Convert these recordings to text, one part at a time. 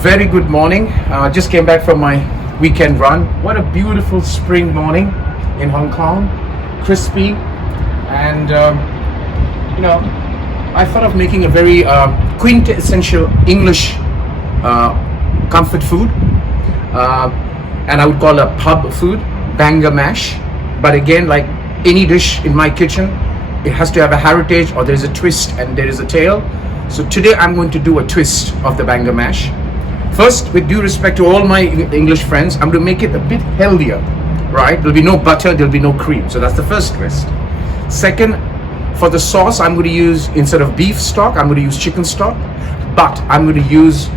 Very good morning. Just came back from my weekend run. What a beautiful spring morning in Hong Kong. Crispy. And, I thought of making a very quintessential English comfort food. And I would call it a pub food, banger mash. But again, like any dish in my kitchen, it has to have a heritage, or there's a twist and there is a tale. So today I'm going to do a twist of the banger mash. First, with due respect to all my English friends, I'm going to make it a bit healthier, right? There'll be no butter, there'll be no cream. So that's the first twist. Second, for the sauce, I'm going to use, instead of beef stock, I'm going to use chicken stock, but I'm going to use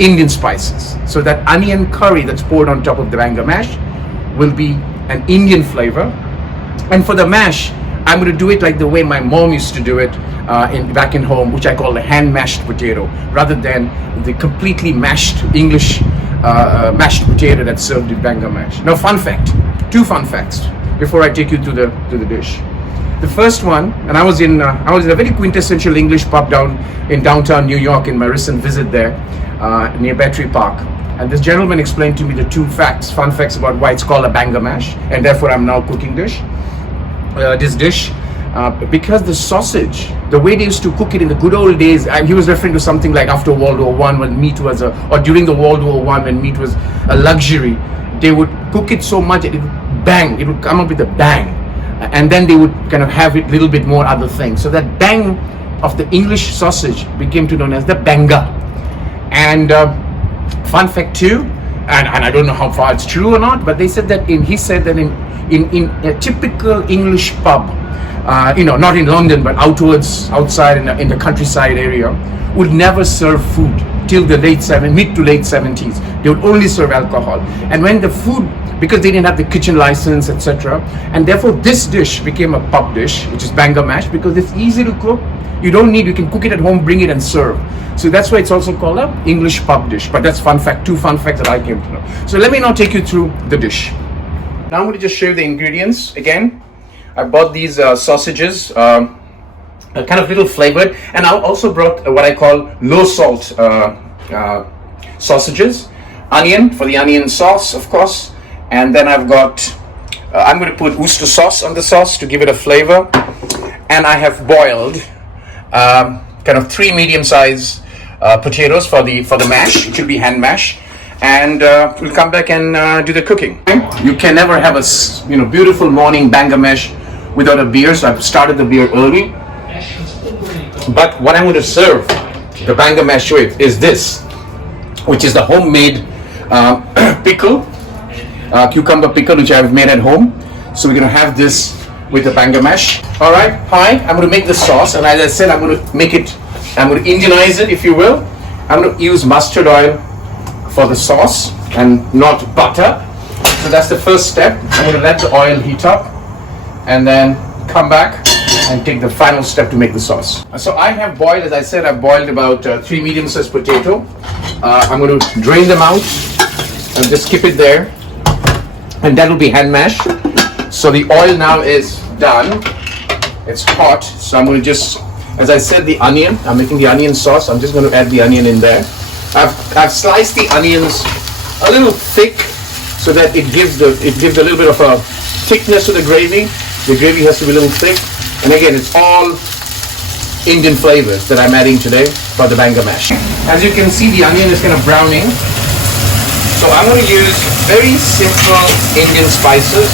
Indian spices. So that onion curry that's poured on top of the banger mash will be an Indian flavor. And for the mash, I'm going to do it like the way my mom used to do it back in home, which I call the hand mashed potato, rather than the completely mashed English mashed potato that's served with banger mash. Now, fun fact, two fun facts before I take you to the dish. The first one, and I was in a very quintessential English pub in downtown New York in my recent visit there near Battery Park. And this gentleman explained to me the two fun facts about why it's called a banger mash, and therefore I'm now cooking this dish. Because the sausage, the way they used to cook it in the good old days, he was referring to something like after World War I when meat was or during the World War I when meat was a luxury. They would cook it so much it would bang, it would come up with a bang. And then they would kind of have it a little bit more other things. So that bang of the English sausage became known as the banger. And fun fact too, and I don't know how far it's true or not, but he said that in a typical English pub, not in London, but outside in the countryside area, would never serve food till the mid to late 70s. They would only serve alcohol. And when the food, because they didn't have the kitchen license, etc., and therefore this dish became a pub dish, which is banger mash, because it's easy to cook. You can cook it at home, bring it and serve. So that's why it's also called a English pub dish. But that's two fun facts that I came to know. So let me now take you through the dish. Now I'm going to just show you the ingredients again. I bought these sausages, kind of little flavored, and I also brought what I call low salt sausages. Onion for the onion sauce, of course, and then I'm going to put Worcester sauce on the sauce to give it a flavor, and I have boiled kind of 3 medium-sized potatoes for the mash. It should be hand mash. And we'll come back and do the cooking. You can never have a beautiful morning banger mash without a beer, so I've started the beer early. But what I'm going to serve the banger mash with is this, which is the homemade pickle, cucumber pickle, which I've made at home. So we're going to have this with the banger mash. All right, hi, I'm going to make the sauce, and as I said, I'm going to Indianize it, if you will. I'm going to use mustard oil for the sauce and not butter. So that's the first step. I'm going to let the oil heat up and then come back and take the final step to make the sauce. So I have boiled, as I said, I've boiled about 3 medium-sized potato. I'm going to drain them out and just keep it there, and that will be hand mash. So the oil now is done. It's hot, so I'm going to just, as I said, the onion, I'm making the onion sauce. I'm just going to add the onion in there. I've sliced the onions a little thick so that it gives a little bit of a thickness to the gravy. The gravy has to be a little thick. And again, it's all Indian flavors that I'm adding today for the banger mash. As you can see, the onion is kind of browning. So I'm going to use very simple Indian spices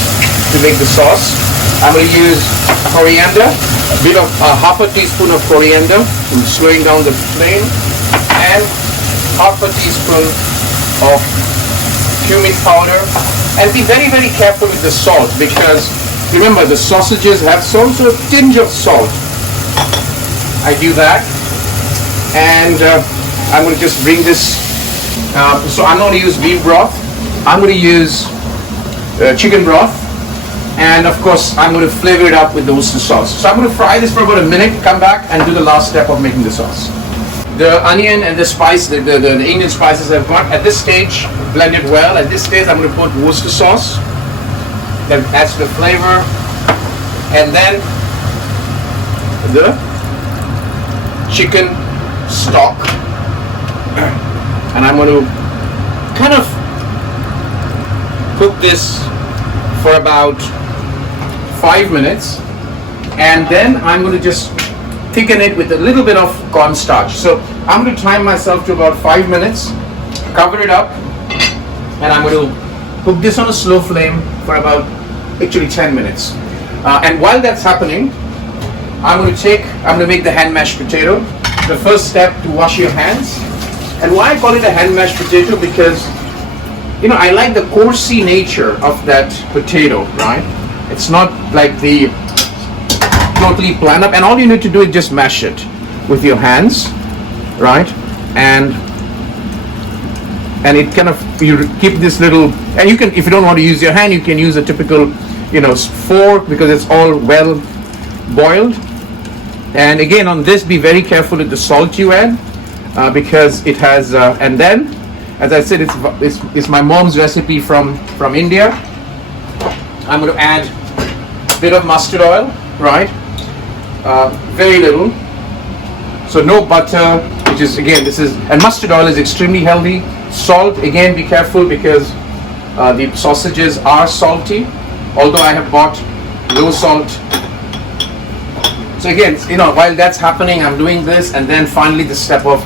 to make the sauce. I'm going to use coriander, a bit of half a teaspoon of coriander. I'm slowing down the flame, and half a teaspoon of cumin powder. And be very, very careful with the salt, because remember the sausages have salt, so a tinge of salt. I do that, and I'm going to just bring this. So I'm going to use beef broth. I'm going to use chicken broth. And of course, I'm going to flavor it up with the Worcester sauce. So I'm going to fry this for about a minute, come back and do the last step of making the sauce. The onion and the spice, the Indian spices I've got, at this stage, blended well. At this stage, I'm going to put Worcester sauce. That adds the flavor. And then the chicken stock. and I'm going to kind of cook this for about 5 minutes, and then I'm going to just thicken it with a little bit of cornstarch. So I'm going to time myself to about 5 minutes, cover it up, and I'm going to cook this on a slow flame for about actually 10 minutes. And while that's happening, I'm going to make the hand mashed potato. The first step, to wash your hands. And why I call it a hand mashed potato, because I like the coarsey nature of that potato, right? It's not like the totally planned up, and all you need to do is just mash it with your hands, right? And it kind of, you keep this little, and you can, if you don't want to use your hand, you can use a typical fork, because it's all well boiled. And again, on this, be very careful with the salt you add, because it has and then, as I said, it's my mom's recipe from India. I'm going to add a bit of mustard oil, right? Very little, so no butter, which is, again, and mustard oil is extremely healthy. Salt, again, be careful, because the sausages are salty, although I have bought low salt. So again, while that's happening, I'm doing this, and then finally the step of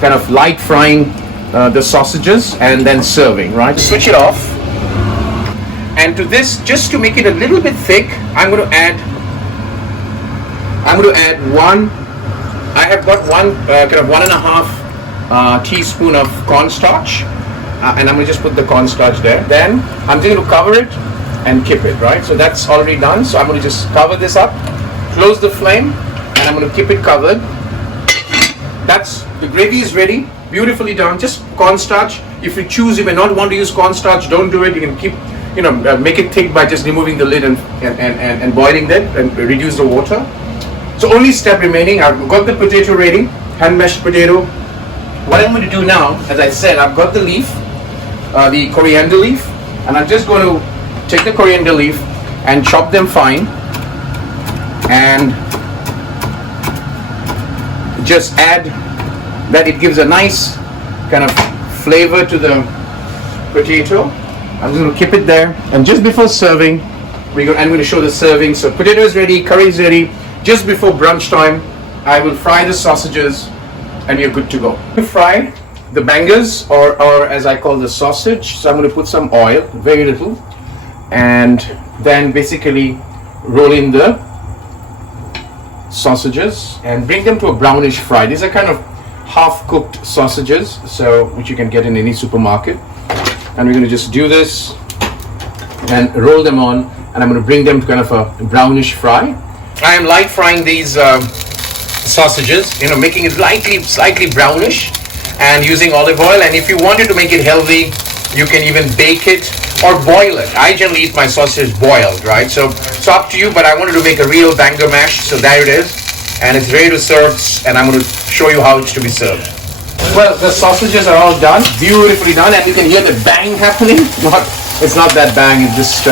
kind of light frying the sausages and then serving, right? Switch it off, and to this, just to make it a little bit thick, I'm going to add one. I have got one kind of 1.5 teaspoon of cornstarch, and I'm going to just put the cornstarch there. Then I'm going to cover it and keep it, right? So that's already done. So I'm going to just cover this up, close the flame, and I'm going to keep it covered. The gravy is ready, beautifully done. Just cornstarch. If you choose, you may not want to use cornstarch, don't do it. You can keep, make it thick by just removing the lid and boiling that and reduce the water. So only step remaining. I've got the potato ready, hand mashed potato. What I'm going to do now, as I said, I've got the leaf, the coriander leaf, and I'm just going to take the coriander leaf and chop them fine, and just add that. It gives a nice kind of flavor to the potato. I'm just going to keep it there, and just before serving, I'm going to show the serving. So potato is ready, curry is ready. Just before brunch time, I will fry the sausages, and you're good to go. To fry the bangers, or as I call the sausage, so I'm going to put some oil, very little, and then basically roll in the sausages and bring them to a brownish fry. These are kind of half-cooked sausages, which you can get in any supermarket. And we're going to just do this and roll them on, and I'm going to bring them to kind of a brownish fry. I am light frying these sausages, making it slightly brownish, and using olive oil. And if you wanted to make it healthy, you can even bake it or boil it. I generally eat my sausage boiled, right? So it's up to you, but I wanted to make a real banger mash, so there it is. And it's ready to serve, and I'm going to show you how it's to be served. Well, the sausages are all done, beautifully done, and you can hear the bang happening. It's not that bang, it's just,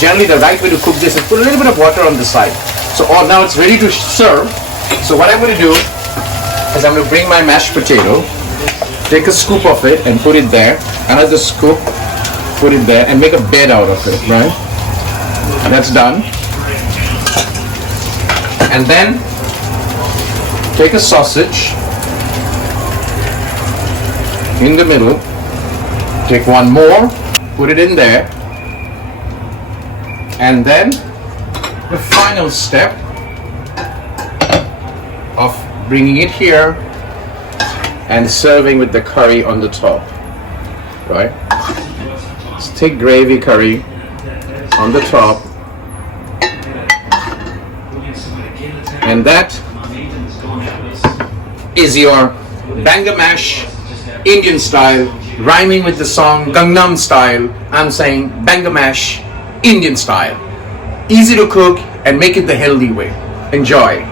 generally the right way to cook this is put a little bit of water on the side. So now it's ready to serve. So what I'm going to do is I'm going to bring my mashed potato, take a scoop of it and put it there, another scoop, put it there, and make a bed out of it, right? That's done. And then take a sausage in the middle, take one more, put it in there, and then the final step of bringing it here and serving with the curry on the top, right? Let's take gravy curry on the top, and that is your banger mash, Indian style, rhyming with the song Gangnam Style. I'm saying banger mash, Indian style. Easy to cook and make it the healthy way. Enjoy.